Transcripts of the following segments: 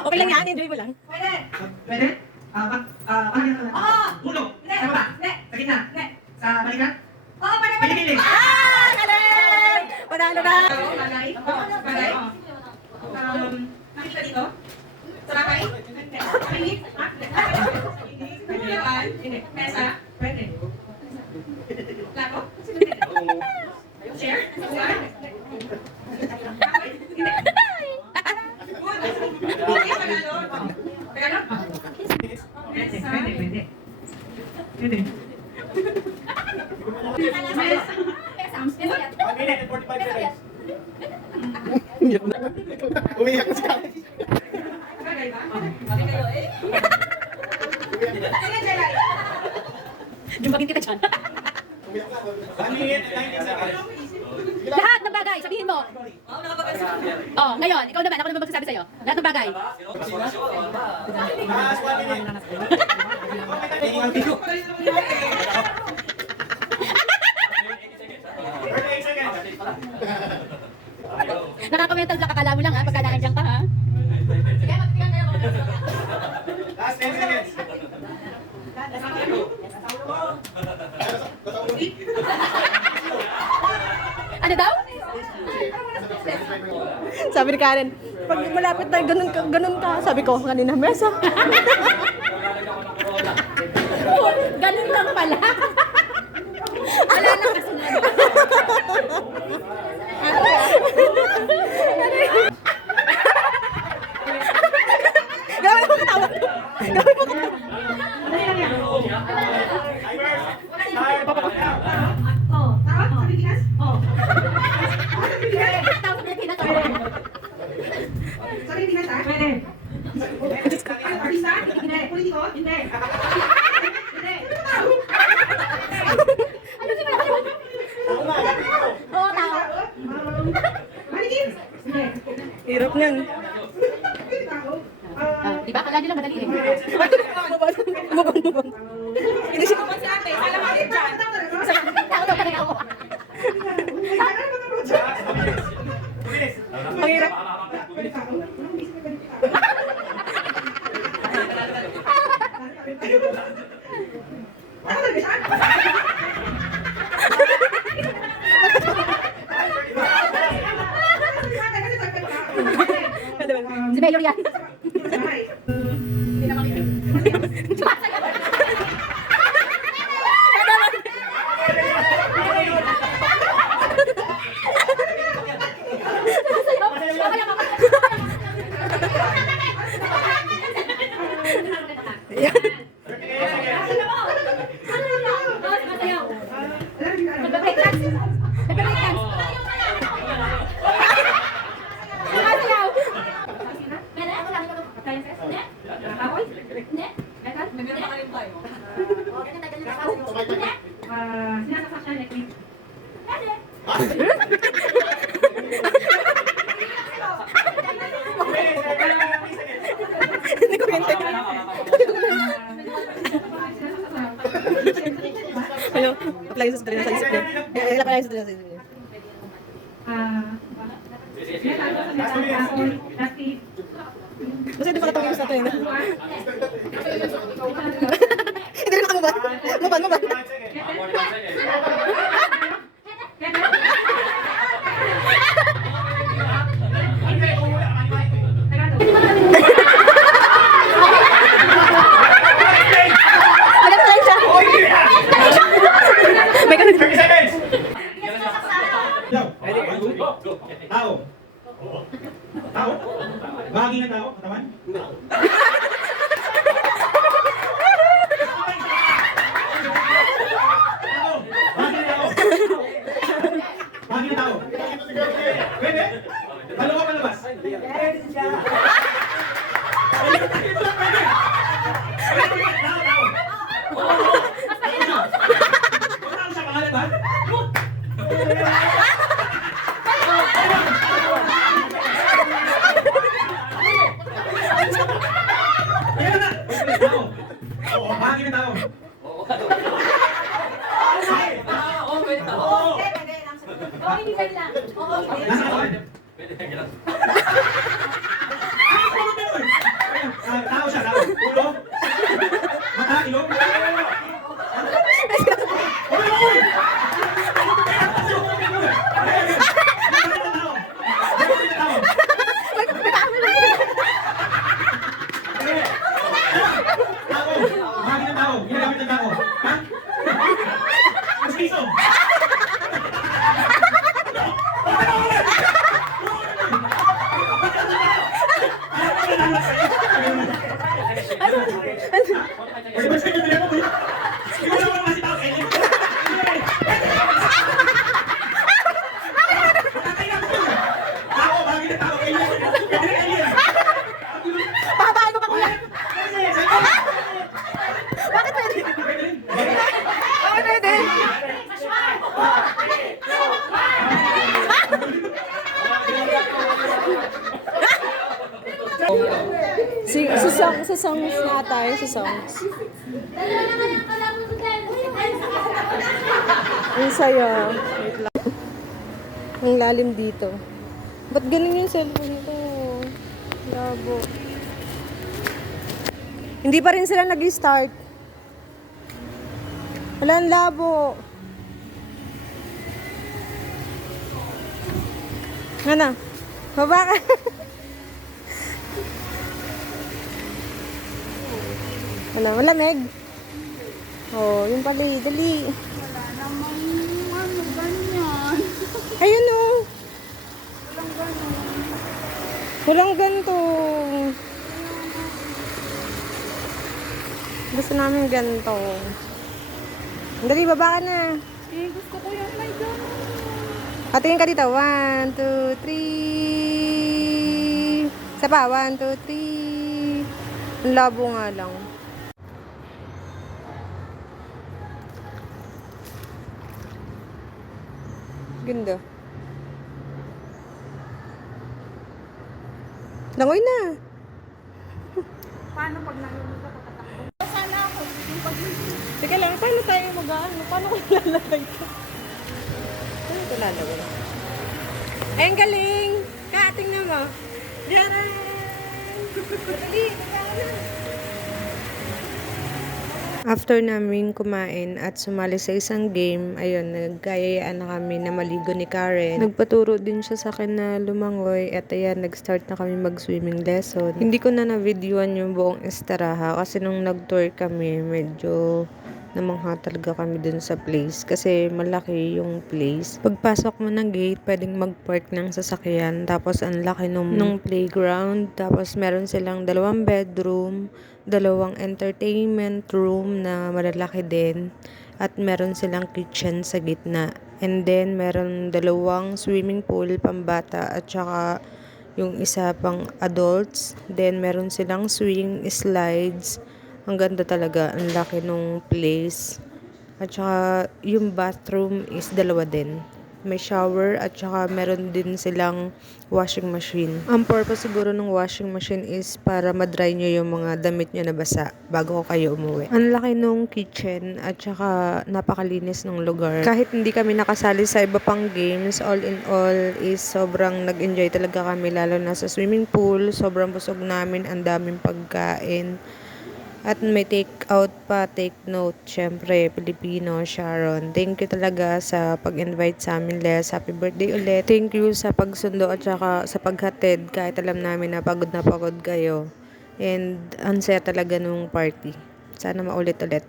Okay lang yan, enjoy mo lang. Pwede. Pwede? Ulo. Sa baba. Sa gitna. Sa balikat. Oo, pwede. Pilipiling. Galing! Panalo na! Bagay. Bagay. Nakita dito? Sa bagay? Mainit? Ha? Hindi. Mesa? Pwede. Plato? Chair? Umiyak ka siya. Jumagin kita dyan. Lahat ng bagay, sabihin mo. Oh, ngayon, ikaw naman, ako naman magsasabi sa'yo. Lahat ng bagay. Nakaka-mental block, akala mo lang ha, pagka nandiyan ka ha. Last 10 seconds. Ano daw? Sabi ni Karen, pag malapit na ganun ka, sabi ko, kanina mesa. Oh, ganun lang pala. Wala na kasunod. Gawin mo katawa. Gawin mo katawa. Sa Pilipinas, ha? Pwede. Artista? Hindi. Politiko? Hindi. Hindi. Ano si Karen? Oo, tao. Manikin? Hindi. Hirap niyan. Tao? Diba? Kala nila madali eh. Mabang. Hindi siya kumang sa atin. Alam mo rin dyan. Tao daw talaga ako. Ang hirap. Si Mayor yan. Sige, sige. Kasi di pa katong sa atin. Hindi rin nakamubad. Mubad. Maganda lang siya. May ganun. 30 seconds. Yo. Tao. Tao. Bahagi ng tao, katawan. Tao. Bahagi ng tao. Bahagi ng tao. Pwede? Dalawa palabas. Bahagi ng tao. Nasa katawan. Tao siya, tao. Ulo. Mata, ilong. Bahagi ng tao. Ginagamit ng tao. Ha? Mas piso. Papabain mo pa kuya. Bakit pwede? Bakit pwede? Sa songs na tayo, sa songs. Ang saya. Wait lang. Ang lalim dito. Ba't ganun yung cellphone ko? Labo. Hindi pa rin sila nag-start. Wala, ang labo. Ano? Baba ka. Wala, Meg. Oh, yung pala, dali. Wala namang ano ganyan. Ayun oh. Walang ganun. Walang ganito. Gusto namin ganito. Dali, baba ka na. Eh, gusto ko yung may ganun. Patingin ka dito. 1, 2, 3. Isa pa. 1, 2, 3. Ang labo nga lang. Ganda. Langoy na. Paano pag nalulog ka tatakbo? Sana ako. Yung pag Teka lang, paano tayo mag-ano? Paano ko ilalagay ito? Paano ito lalagay? Ay, ang galing! Ka, tingnan mo. Diyan! Dali, after namin kumain at sumali sa isang game, ayun, nagkayayaan na kami na maligo ni Karen. Nagpaturo din siya sa akin na lumangoy at ayan, nag-start na kami mag-swimming lesson. Hindi ko na na-videoan yung buong estaraha kasi nung nag-tour kami, medyo namangha talaga kami dun sa place kasi malaki yung place. Pagpasok mo ng gate, pwedeng mag-park ng sasakyan, tapos ang laki nung playground, tapos meron silang 2 bedroom, 2 entertainment room na malalaki din, at meron silang kitchen sa gitna. And then meron 2 swimming pool pambata at saka yung isa pang adults. Then meron silang swing slides. Ang ganda talaga, ang laki nung place. At saka yung bathroom is 2 din. may shower at saka meron din silang washing machine. Ang purpose siguro ng washing machine is para madry nyo yung mga damit nyo na basa bago kayo umuwi. Ang laki nung kitchen at saka napakalinis ng lugar. Kahit hindi kami nakasali sa iba pang games, all in all is sobrang nag-enjoy talaga kami, lalo na sa swimming pool. Sobrang busog namin, ang daming pagkain. At may take out pa, take note, syempre, Pilipino, Sharon. Thank you talaga sa pag-invite sa amin, Les. Happy birthday ulit. Thank you sa pagsundo at saka sa paghatid, kahit alam namin na pagod kayo. And ang saya talaga nung party. Sana maulit-ulit.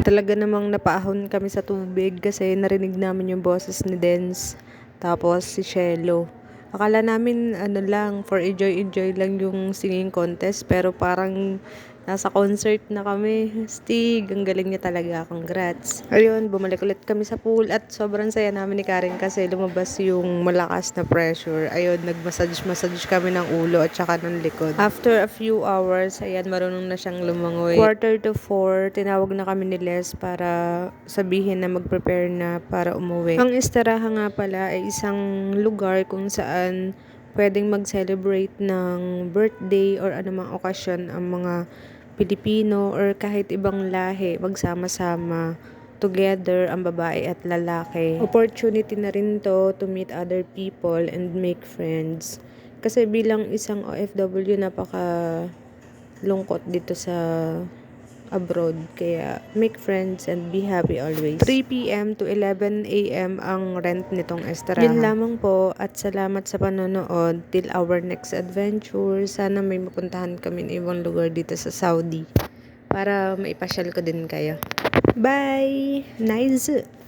Talaga namang napaahon kami sa tubig kasi narinig namin yung boses ni Dens, tapos si Shelo. Akala namin for enjoy lang yung singing contest, pero parang nasa concert na kami. Stig, ang galing niya talaga. Congrats. Ayun, bumalik ulit kami sa pool at sobrang saya namin ni Karen kasi lumabas yung malakas na pressure. Ayun, nag-massage kami ng ulo at saka ng likod. After a few hours, ayan, marunong na siyang lumangoy. 3:45, tinawag na kami ni Les para sabihin na mag-prepare na para umuwi. Ang Esteraha nga pala ay isang lugar kung saan pwedeng mag-celebrate ng birthday or anumang okasyon ang mga Pilipino or kahit ibang lahi, magsama-sama together ang babae at lalaki. Opportunity na rin to meet other people and make friends. Kasi bilang isang OFW, napaka lungkot dito sa abroad. Kaya make friends and be happy always. 3 p.m. to 11 a.m. ang rent nitong Esteraha. Yun lamang po at salamat sa panonood. Till our next adventure. Sana may mapuntahan kami ng ibang lugar dito sa Saudi para maipasyal ko din kayo. Bye! Nice!